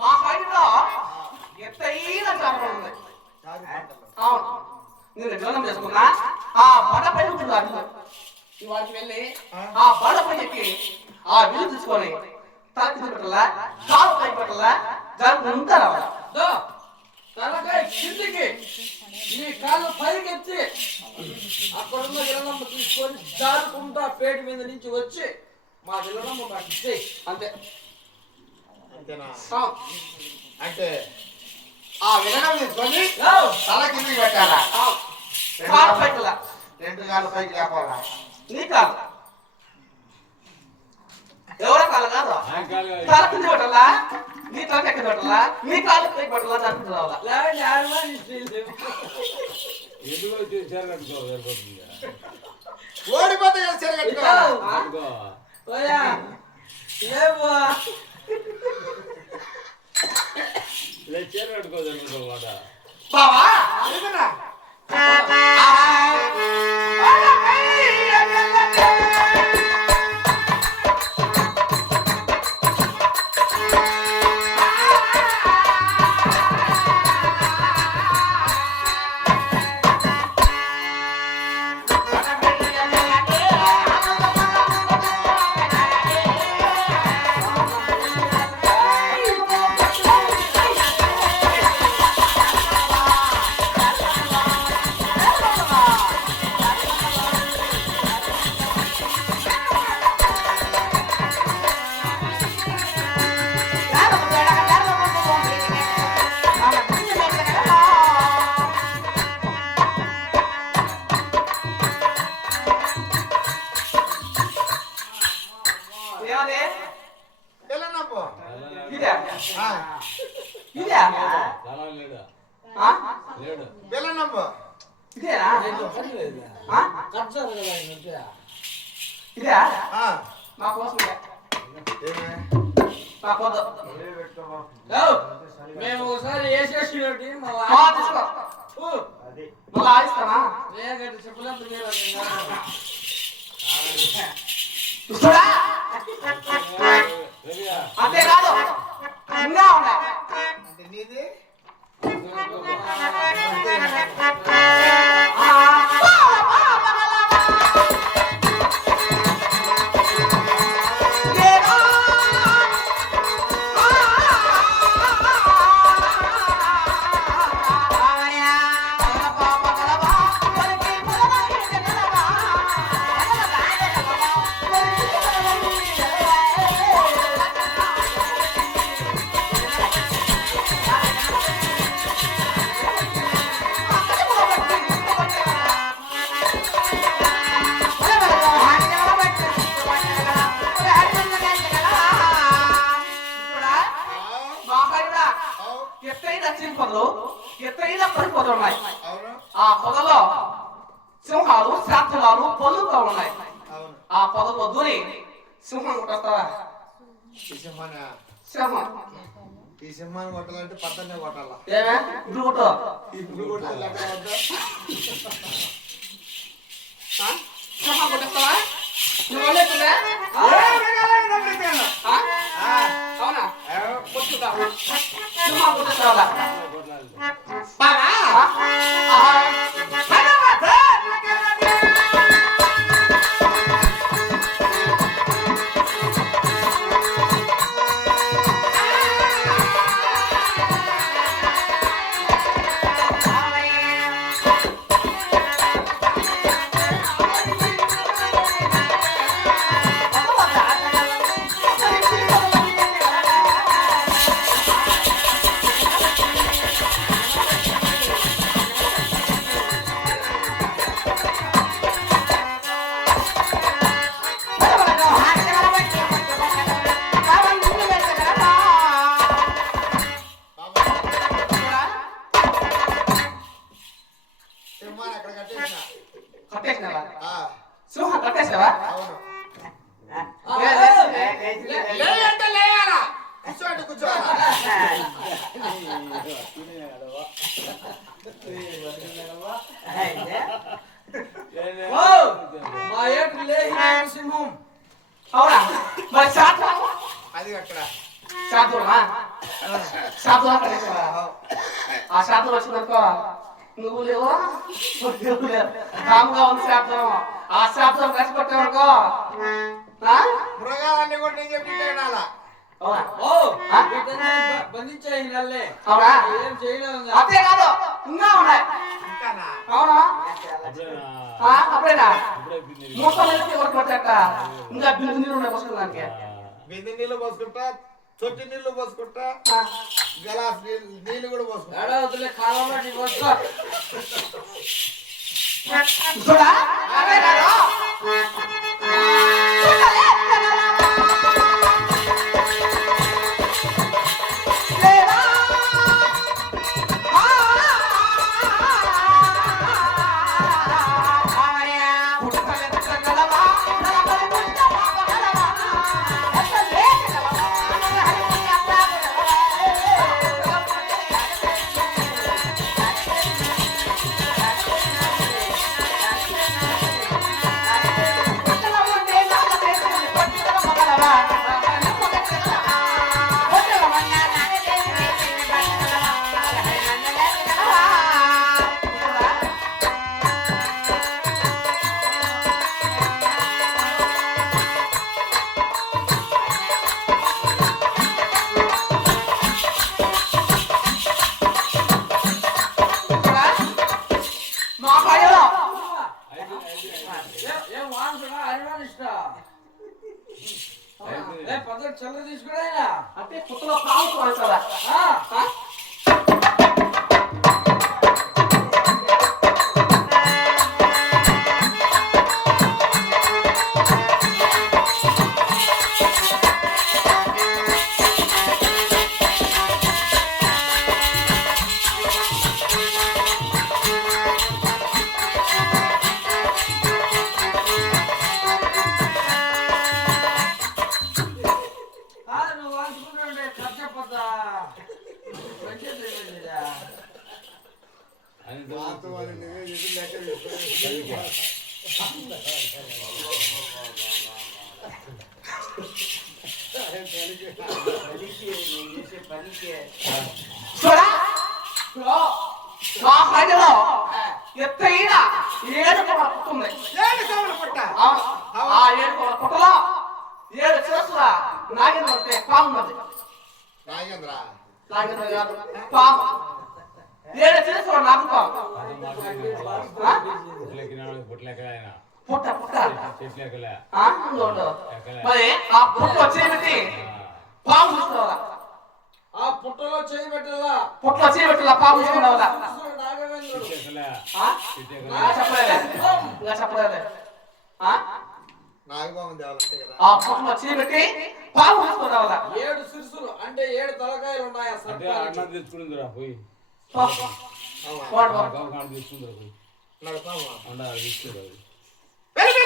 మా పైలో ఎత్తైన చాపలు ఉన్నాయి. అవును, నేను విధానం చేసుకున్నా. ఆ బండ పైన ఉంటుంది. వాటికి వెళ్ళి ఆ బండ పైన ఎక్కి ఆ విలువ తీసుకొని తల కింద పెట్టాలా, కాలు పై పెట్టాలా, జరుగుతుంటా రావాలా. తలకాయ కిందికి నీ కాళ్ళు పైకెత్తి అక్కడున్న ఇళ్ళమ్మ తీసుకొని జారుకుంటా పేట మీద నుంచి వచ్చి మా ఇళ్ళమ్మ నాకు ఇచ్చే అంతే. అంతేనా? అంటే ఆ వినడం తీసుకొని తల కిందకి పెట్టాలా, కాలు పైకలా, రెండు కాళ్ళు పైకి లేపాలా. నీ కాలు ఎవరో కాలు కాదు, తల కింద పెట్టాలా, నీ తల ఎక్కడ పెట్టాలా, నీ కాలు పైకి పెట్టాలా, జరుగుతుంది రావాలా. ఓడిపోతే చీర కట్టుకోవాలా. చీర కట్టుకోదనుకోమాట బావా మేము ఒకసారి వేసేసి మళ్ళీ ఆడిస్తానా చెప్పలేదు అంతేకాదు ఇంకా ఉన్నాయి. అంటే నీది ఎత్తైన పొదలు ఉన్నాయి. ఆ పొదలో సింహాలు, శాంతులాలు, పళ్ళుగా ఉన్నాయి. ఆ పొదలో దూరి సింహం కొట్టేస్తావా? సింహం ఈ సింహాన్ని కొట్టాలంటే పద్దన్నే కొట్టాలా. ఏమే ఇప్పుడు కొట్టు, ఇప్పుడు కొట్టాలి. సింహం కొట్టేస్తావా? నువ్వు వండేస్తుందా? అవునా? కొట్టుదా సింహం కొట్టేస్తావా? మరి శాతం అది అక్కడ శాతమా శాతం అక్కడ వేసావా? ఆ శాతం వచ్చిందనుకో నువ్వు లేవు నువ్వు లేవు కాముగా ఉంది శాతం. ఆ శాతం రెచ్చగొట్టావనుకో మృగాలన్నీ కూడా నేను చెప్పి అలా అవునా? ఓ బంధించాయి నల్లే అవునా? ఏం చేయలేము అంతే కాదు ఇంకా ఉన్నాయి. ఇంకానా అవునా? అప్పుడేనా అప్పుడే పిండి మూతం ఎత్తి కొట్టుకొచ్చాక ఇంకా బిందు నీళ్ళు ఉన్నాయి పోసుకోవడానికి. బిందె నీళ్ళు పోసుకుంటా, తొట్టి నీళ్ళు పోసుకుంటా, గలాస్ నీళ్ళు కూడా పోసుకుంటా. ఏడవతులే కాలంలో నీ వస్తా చూడా అదే కాదు ఏం వాడుతున్నా అరివానిస్తా పద్ధతి చల్ల తీసుకురా అంటే పుట్టలో కావచ్చు కదా. నువ్వు వాడుకుంటుండే ఖర్చు పోతా వాస్తవాలు నువ్వే చెప్పి లెక్క వేసుకో. చూడా మా హైదలో ఎత్తైన ఏడుకోవల పుట్టుంది. ఏడు కవులు పుట్ట. అవును. ఆ ఏడుకోవల పుట్టలో 7 శిరస్సుల నాగేంద్ర అంటే పాము ఉన్నది. నాగేంద్ర నాగేంద్ర కాదు పాము. 7 శిరస్సుల నాగు పాము. పుట్ట పుట్ట ఉండు. మరి ఆ పుట్ట వచ్చేమిటి పాము చూసుకోవాలా. ఆ పుట్టలో చేయి పెట్టాలా పుట్టలో చేయబెట్టాల పాము చూసుకోవాలా. నాగవేంద్రుడు చెప్పలేదు ఇంకా చెప్పలేదు. నాగబాబు దేవాలంటే కదా. ఆ పుట్టలో చేయబెట్టి పాము చూసుకోవాలా. 7 శిరసులు అంటే 7 తలకాయలు ఉన్నాయి ఆ సర్పానికి. అన్నం తెచ్చుకుందిరా పోయి అవునా? తీసుకుందిరా పోయి నడపామా? తీసుకుంటారు వెళ్ళి